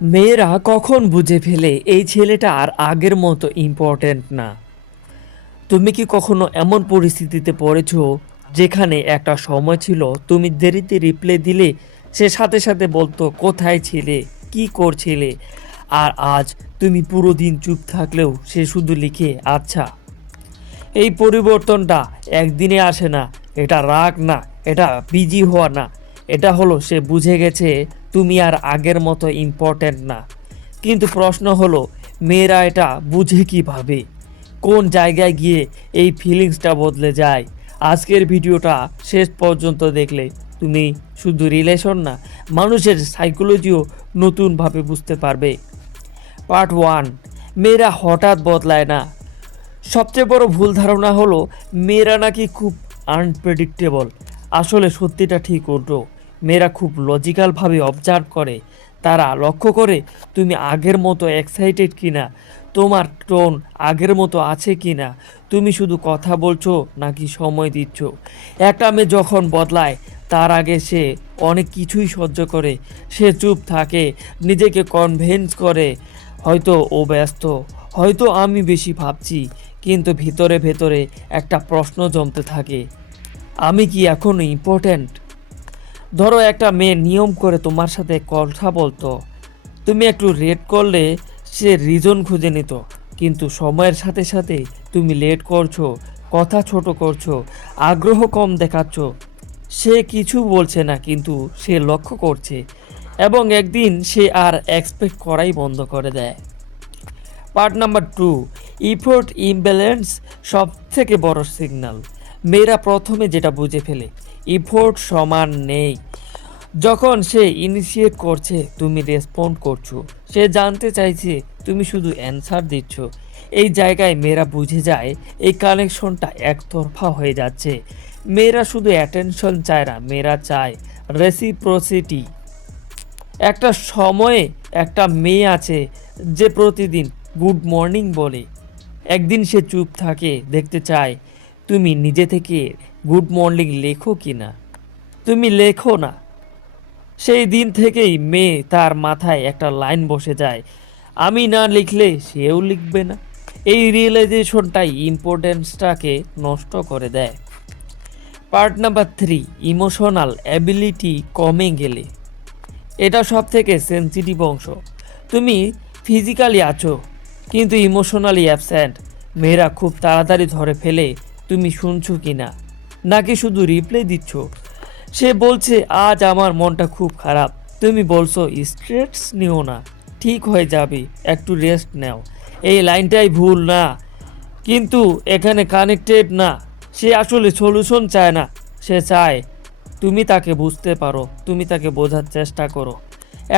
মেয়েরা কখন বুঝে ফেলে এই ছেলেটা আর আগের মতো ইম্পর্ট্যান্ট না? তুমি কি কখনো এমন পরিস্থিতিতে পড়েছো যেখানে একটা সময় ছিল তুমি দেরিতে রিপ্লাই দিলে সে সাথে সাথে বলতো কোথায় ছিলে, কি করছিলে, আর আজ তুমি পুরো দিন চুপ থাকলেও সে শুধু লিখে আচ্ছা। এই পরিবর্তনটা একদিনে আসে না। এটা রাগ না, এটা বিজি হওয়া না, এটা হলো সে বুঝে গেছে তুমি আর আগের মতো ইম্পর্ট্যান্ট না। কিন্তু প্রশ্ন হলো, মেয়েরা এটা বুঝে কিভাবে? কোন জায়গায় গিয়ে এই ফিলিংসটা বদলে যায়? আজকের ভিডিওটা শেষ পর্যন্ত দেখলে তুমি শুধু রিলেশন না, মানুষের সাইকোলজিও নতুনভাবে বুঝতে পারবে। পার্ট ওয়ান, মেয়েরা হঠাৎ বদলায় না। সবচেয়ে বড় ভুল ধারণা হলো মেয়েরা নাকি খুব আনপ্রেডিক্টেবল। আসলে সত্যিটা ঠিক উল্টো। মেয়েরা খুব লজিক্যালভাবে অবজার্ভ করে। তারা লক্ষ্য করে তুমি আগের মতো এক্সাইটেড কিনা, তোমার টোন আগের মতো আছে কিনা, তুমি শুধু কথা বলছো নাকি সময় দিচ্ছ। একটা মেয়ে যখন বদলায় তার আগে সে অনেক কিছুই সহ্য করে। সে চুপ থাকে, নিজেকে কনভিন্স করে হয়তো ও ব্যস্ত, হয়তো আমি বেশি ভাবছি, কিন্তু ভিতরে ভেতরে একটা প্রশ্ন জমতে থাকে, আমি কি এখনো ইম্পর্ট্যান্ট? ধরো একটা মেয়ে নিয়ম করে তোমার সাথে কথা বলতো, তুমি একটু লেট করলে সে রিজন খুঁজে নিত। কিন্তু সময়ের সাথে সাথে তুমি লেট করছো, কথা ছোট করছো, আগ্রহ কম দেখাচ্ছ, সে কিছু বলছে না কিন্তু সে লক্ষ্য করছে, এবং একদিন সে আর এক্সপেক্ট করাই বন্ধ করে দেয়। Part number two, effort imbalance সব থেকে বড় সিগন্যাল। মেয়েরা প্রথমে যেটা বুঝে ফেলে, ইফোর্ট সমান নেই। যখন সে ইনিশিয়েট করছে তুমি রেসপন্ড করছো, সে জানতে চাইছে তুমি শুধু অ্যান্সার দিচ্ছ। এই জায়গায় মেয়েরা বুঝে যায় এই কানেকশনটা একতরফা হয়ে যাচ্ছে। মেয়েরা শুধু অ্যাটেনশন চায় না, মেয়েরা চায় রেসিপ্রোসিটি। একটা সময়ে একটা মেয়ে আছে যে প্রতিদিন গুড মর্নিং বলে, একদিন সে চুপ থাকে, দেখতে চায় তুমি নিজে থেকে গুড মর্নিং লেখো কি না। তুমি লেখো না, সেই দিন থেকেই মেয়ে তার মাথায় একটা লাইন বসে যায়, আমি না লিখলে সেও লিখবে না। এই রিয়েলাইজেশনটাই ইম্পর্টেন্সটাকে নষ্ট করে দেয়। Part number three, emotional ability কমে গেলে। এটা সব থেকে সেন্সিটিভ অংশ। তুমি ফিজিক্যালি আছো কিন্তু ইমোশনালি অ্যাবসেন্ট। মেয়েরা খুব তাড়াতাড়ি ধরে ফেলে তুমি শুনছো কি না, নাকি শুধু রিপ্লাই দিচ্ছ। সে বলছে আজ আমার মনটা খুব খারাপ, তুমি বলছো স্ট্রেস নিও না, ঠিক হয়ে যাবে, একটু রেস্ট নাও। এই লাইনটাই ভুল না, কিন্তু এখানে কানেক্টেড না। সে আসলে সলিউশন চায় না, সে চায় তুমি তাকে বুঝতে পারো, তুমি তাকে বোঝার চেষ্টা করো।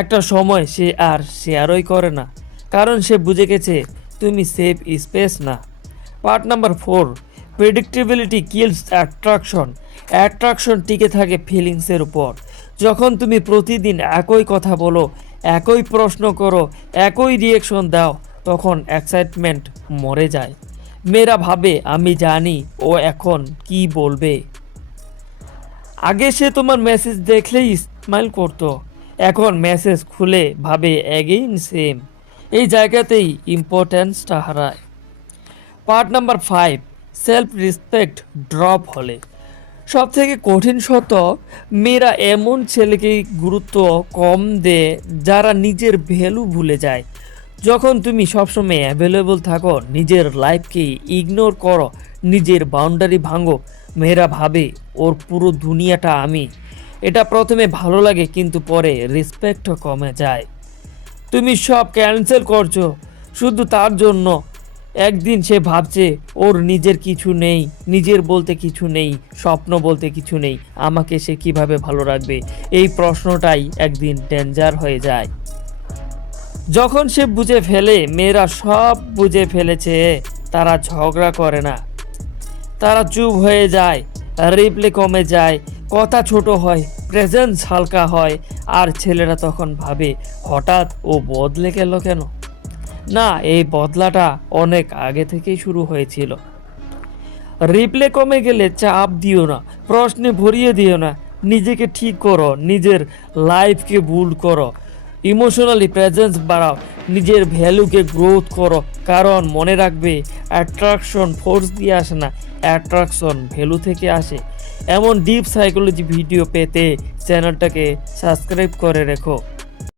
একটা সময় সে আর শেয়ারই করে না, কারণ সে বুঝে গেছে তুমি সেফ স্পেস না। Part number four, predictability kills attraction. Attraction টিকে থাকে ফিলিংসের উপর। যখন তুমি প্রতিদিন একই কথা বলো, একই প্রশ্ন করো, একই রিয়েকশন দাও, তখন এক্সাইটমেন্ট মরে যায়। মেয়েরা ভাবে আমি জানি ও এখন কি বলবে। আগে সে তোমার মেসেজ দেখলেই স্মাইল করতো, এখন মেসেজ খুলে ভাবে অ্যাগেইন সেম। এই জায়গাতেই ইম্পর্ট্যান্সটা হারায়। Part number five, self respect drop হলে। সব থেকে কঠিন সত্য, মেয়েরা এমন ছেলেকে গুরুত্ব কম দেয় যারা নিজের ভ্যালু ভুলে যায়। যখন তুমি সবসময় অ্যাভেলেবল থাকো, নিজের লাইফকে ইগনোর করো, নিজের বাউন্ডারি ভাঙো, মেয়েরা ভাবে ওর পুরো দুনিয়াটা আমি। এটা প্রথমে ভালো লাগে কিন্তু পরে রেসপেক্টও কমে যায়। তুমি সব ক্যান্সেল করছো শুধু তার জন্য। একদিন সে ভাবছে ওর নিজের কিছু নেই, নিজের বলতে কিছু নেই, স্বপ্ন বলতে কিছু নেই, আমাকে সে কিভাবে ভালো রাখবে? এই প্রশ্নটাই একদিন ডেঞ্জার হয়ে যায়। যখন সে বুঝে ফেলে মেয়েরা সব বুঝে ফেলেছে, তারা ঝগড়া করে না, তারা চুপ হয়ে যায়, রিপ্লে কমে যায়, কথা ছোট হয়, প্রেজেন্স হালকা হয়। আর ছেলেরা তখন ভাবে হঠাৎ ও বদলে গেল কেন? না, এই বদলাটা অনেক আগে থেকেই শুরু হয়েছিল। রিপ্লে কমে গেলে চাপ দিও না, প্রশ্নে ভরিয়ে দিও না, নিজেকে ঠিক করো, নিজের লাইফকে বুল্ড করো। ইমোশনালি প্রেজেন্স বাড়াও, নিজের ভ্যালুকে গ্রোথ করো, কারণ মনে রাখবে অ্যাট্রাকশন ফোর্স দিয়ে আসে না, অ্যাট্রাকশন ভ্যালু থেকে আসে। এমন ডিপ সাইকোলজি ভিডিও পেতে চ্যানেলটাকে সাবস্ক্রাইব করে রেখো।